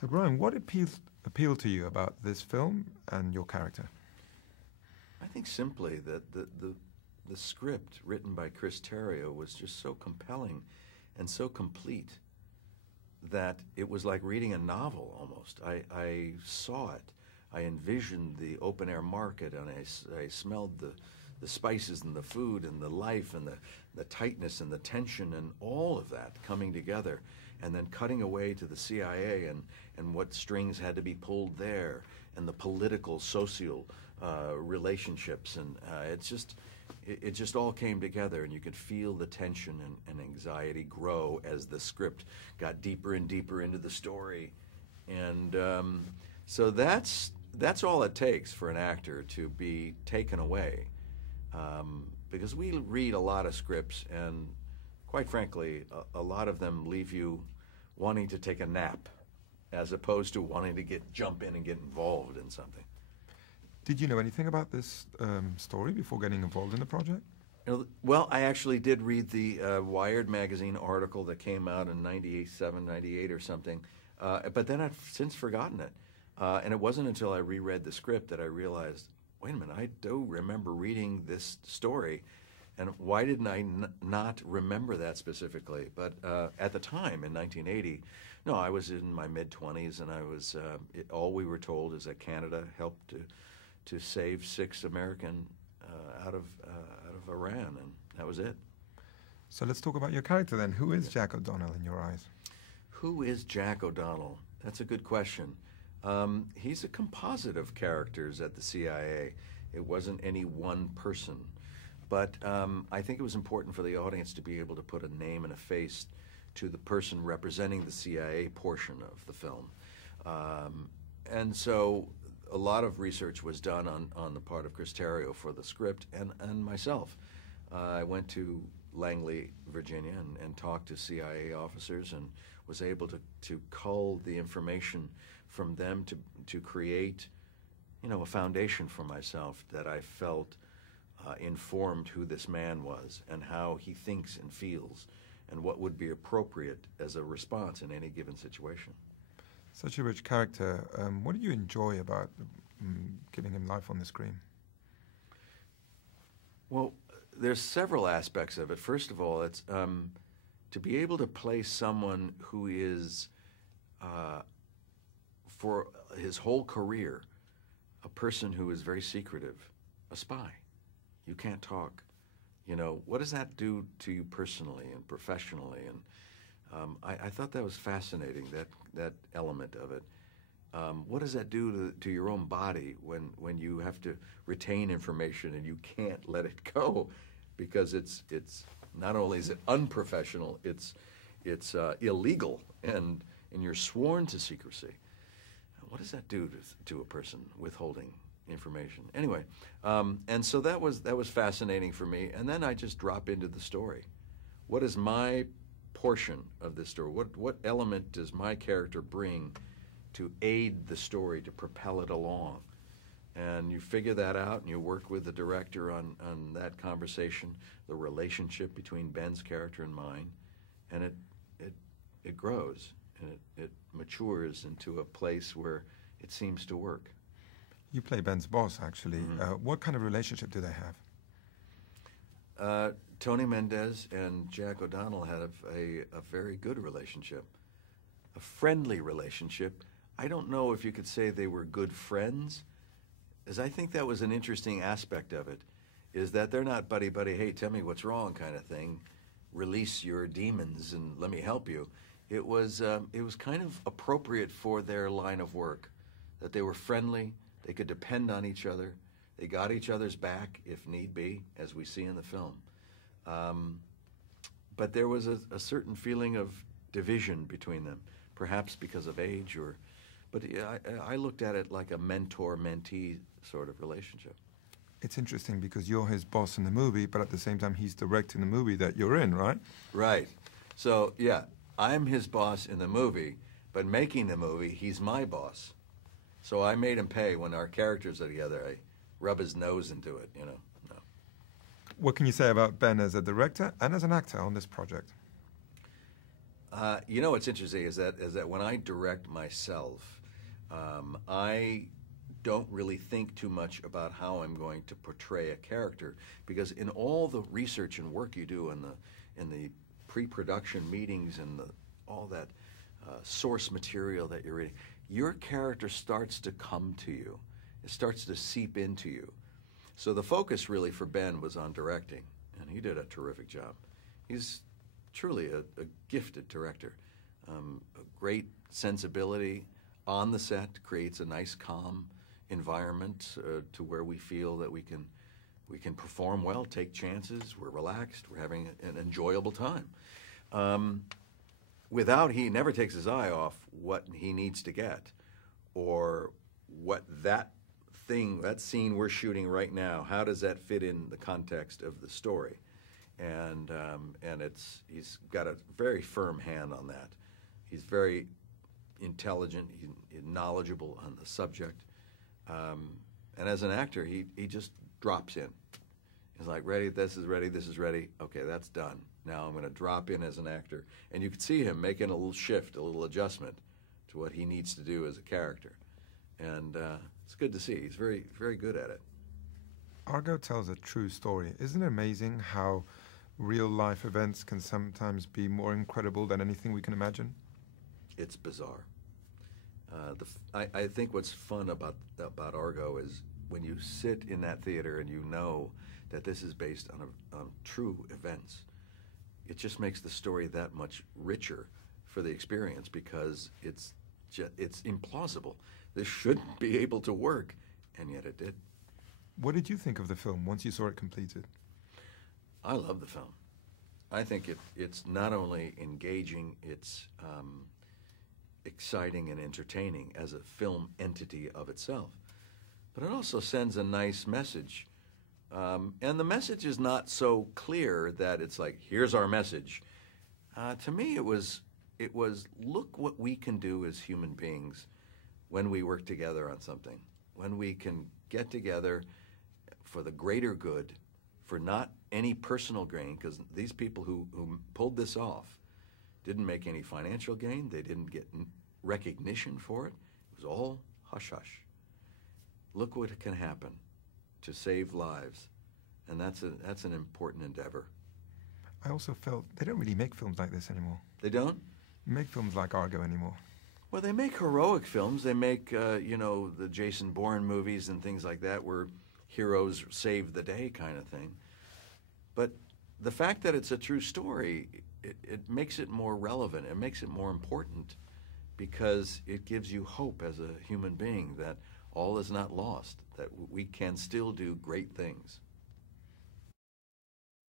So, Brian, what appealed to you about this film and your character? I think simply that the script written by Chris Terrio was just so compelling and so complete that it was like reading a novel almost. I saw it. I envisioned the open-air market, and I smelled the spices and the food and the life and the tightness and the tension and all of that coming together, and then cutting away to the CIA and what strings had to be pulled there, and the political, social relationships, and it just all came together, and you could feel the tension and anxiety grow as the script got deeper and deeper into the story. And so that's all it takes for an actor to be taken away. Because we read a lot of scripts, and quite frankly, a lot of them leave you wanting to take a nap as opposed to wanting to jump in and get involved in something. Did you know anything about this story before getting involved in the project? Well, I actually did read the Wired magazine article that came out in 97, 98 or something, but then I've since forgotten it. And it wasn't until I reread the script that I realized, wait a minute, I do remember reading this story, and why didn't I not remember that specifically? But at the time, in 1980, no, I was in my mid-20s, and I was, all we were told is that Canada helped to save 6 American out of Iran, and that was it. So let's talk about your character then. Who is Jack O'Donnell in your eyes? Who is Jack O'Donnell? That's a good question. He's a composite of characters at the CIA. It wasn't any one person. But I think it was important for the audience to be able to put a name and a face to the person representing the CIA portion of the film. And so a lot of research was done on the part of Chris Terrio for the script and myself. I went to Langley, Virginia, and talked to CIA officers and was able to cull the information from them to create, a foundation for myself that I felt informed who this man was and how he thinks and feels and what would be appropriate as a response in any given situation. Such a rich character. What do you enjoy about giving him life on the screen? Well, there's several aspects of it. First of all, it's to be able to play someone who is, for his whole career, a person who is very secretive, a spy. You can't talk. What does that do to you personally and professionally? And I thought that was fascinating, that element of it. What does that do to your own body when you have to retain information and you can't let it go because it's not only is it unprofessional, it's illegal and you're sworn to secrecy. What does that do to a person withholding information? Anyway, and so that was fascinating for me. And then I just drop into the story. What is my portion of this story? What element does my character bring to aid the story, to propel it along? And you figure that out, and you work with the director on that conversation, the relationship between Ben's character and mine, and it grows, and it matures into a place where it seems to work. You play Ben's boss, actually. Mm-hmm. What kind of relationship do they have? Tony Mendez and Jack O'Donnell had a very good relationship, a friendly relationship. I don't know if you could say they were good friends, as I think that was an interesting aspect of it, is that they're not buddy-buddy, hey, tell me what's wrong kind of thing, release your demons and let me help you. It was kind of appropriate for their line of work, that they were friendly, they could depend on each other, they got each other's back if need be, as we see in the film. But there was a certain feeling of division between them, perhaps because of age but I looked at it like a mentor-mentee sort of relationship. It's interesting because you're his boss in the movie, but at the same time he's directing the movie that you're in, right? Right. So, yeah, I'm his boss in the movie, but making the movie, he's my boss. So I made him pay when our characters are together. I rub his nose into it, No. What can you say about Ben as a director and as an actor on this project? You know what's interesting is that when I direct myself, I don't really think too much about how I'm going to portray a character, because in all the research and work you do in the pre-production meetings and all that source material that you're reading, your character starts to come to you. It starts to seep into you. So the focus really for Ben was on directing, and he did a terrific job. He's truly a gifted director. A great sensibility on the set, creates a nice, calm environment to where we feel that we can perform well, take chances, we're relaxed, we're having an enjoyable time. He never takes his eye off what he needs to get, or what that scene we're shooting right now, how does that fit in the context of the story? And he's got a very firm hand on that. He's very intelligent, he's knowledgeable on the subject. And as an actor, he just drops in. He's like, ready, this is ready, okay, that's done. Now I'm going to drop in as an actor. And you could see him making a little shift, a little adjustment to what he needs to do as a character. And it's good to see. He's very, very good at it. Argo tells a true story. Isn't it amazing how real-life events can sometimes be more incredible than anything we can imagine? It's bizarre. I think what's fun about Argo is when you sit in that theater and you know that this is based on true events, it just makes the story that much richer for the experience, because it's implausible. This shouldn't be able to work, and yet it did. What did you think of the film once you saw it completed? I love the film. I think it's not only engaging, it's exciting and entertaining as a film entity of itself, but it also sends a nice message. And the message is not so clear that it's like, here's our message. To me, it was, look what we can do as human beings when we work together on something, when we can get together for the greater good, for not any personal gain, because these people who pulled this off didn't make any financial gain, they didn't get recognition for it. It was all hush-hush. Look what can happen to save lives, and that's an important endeavor. I also felt they don't really make films like this anymore. They don't? Make films like Argo anymore. Well, they make heroic films. They make, the Jason Bourne movies and things like that, where heroes save the day kind of thing. But the fact that it's a true story, it makes it more relevant. It makes it more important, because it gives you hope as a human being that all is not lost, that we can still do great things.